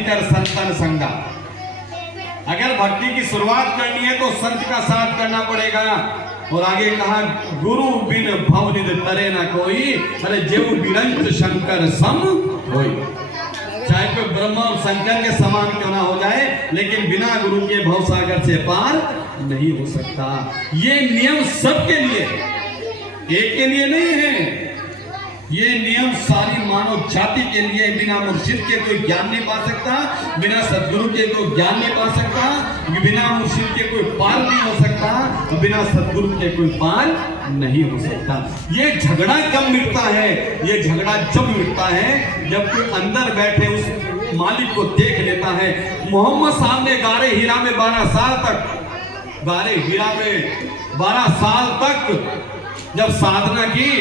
भक्ति कर संतन संगा। अगर भक्ति की शुरुआत करनी है तो संत का साथ करना पड़ेगा। और आगे कहा गुरु बिन भवनिध तरे न कोई, अरे जेऊ बिरंच शंकर सम होई। चाहे कोई ब्रह्मा और शंकर के समान क्यों ना हो जाए, लेकिन बिना गुरु के भवसागर से पार नहीं हो सकता। ये नियम सबके लिए, एक के लिए नहीं है। ये नियम सारी मानव जाति के लिए। बिना मुर्शिद के कोई ज्ञान नहीं पा सकता, बिना सदगुरु के कोई ज्ञान नहीं पा सकता, बिना मुर्शिद के कोई पार नहीं हो सकता, बिना सदगुरु के कोई पार नहीं हो सकता। ये झगड़ा कब मिटता है? ये झगड़ा जब मिटता है जब कोई अंदर बैठे उस मालिक को देख लेता है। मोहम्मद साहब ने गारे हीरा में 12 साल तक, गारे हीरा में 12 साल तक जब साधना की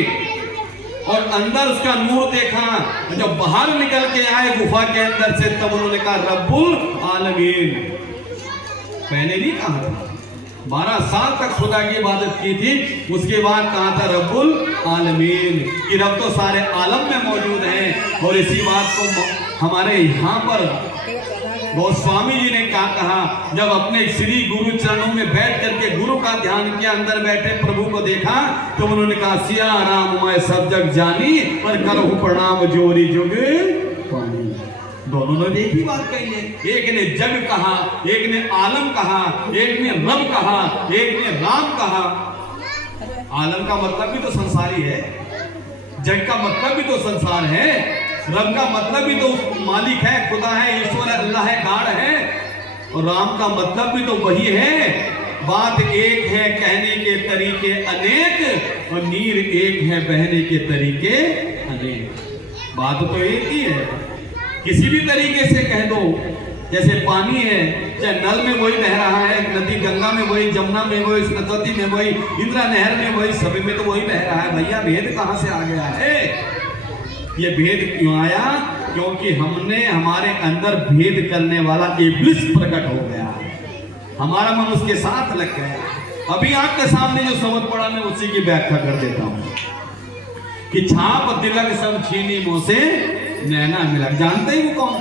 और अंदर उसका नूर देखा, जब बाहर निकल के आए गुफा के अंदर से, तब उन्होंने कहा रब्बुल आलमीन। पहले नहीं कहा था। 12 साल तक खुदा की इबादत की थी, उसके बाद कहा था रब्बुल आलमीन, कि रब तो सारे आलम में मौजूद है। और इसी बात को हमारे यहाँ पर गोस्वामी जी ने क्या कहा, जब अपने श्री गुरु चरणों में बैठ करके गुरु का ध्यान किया, अंदर बैठे प्रभु को देखा, तो उन्होंने कहा सिया राम मैं सब जग जानी, पर करहु प्रणाम जोरी जुग पानी। दोनों ने एक ही बात कही है। एक ने जग कहा, एक ने आलम कहा, एक ने रब कहा, एक ने राम कहा। आलम का मतलब भी तो संसारी है, जग का मतलब भी तो संसार है, रब का मतलब भी तो मालिक है, खुदा है, ईश्वर है, अल्लाह है, गाड़ है। और राम का मतलब भी तो वही है। बात एक है, कहने के तरीके अनेक, और नीर एक है, बहने के तरीके अनेक। बात तो एक ही है, किसी भी तरीके से कह दो। जैसे पानी है, चाहे नल में वही बह रहा है, नदी गंगा में वही, जमुना में वही, सरस्वती में वही, इंदिरा नहर में वही, सभी में तो वही बह रहा है। भैया भेद कहां से आ गया है? ये भेद क्यों आया? क्योंकि हमने हमारे अंदर भेद करने वाला इब्लिस प्रकट हो गया, हमारा मन उसके साथ लग गया। अभी आपके सामने जो समझ पड़ा, मैं उसी की व्याख्या कर देता हूं कि छाप तिलक सब छीनी मुंह से नैना मिलक। जानते ही वो कौन?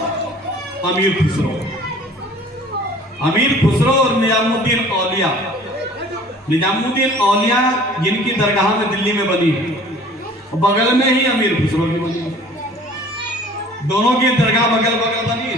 अमीर खुसरो। अमीर खुसरो और निजामुद्दीन औलिया। निजामुद्दीन औलिया जिनकी दरगाह में दिल्ली में बनी, बगल में ही अमीर खुसरो की बनी। दोनों की दरगाह बगल बगल बनी।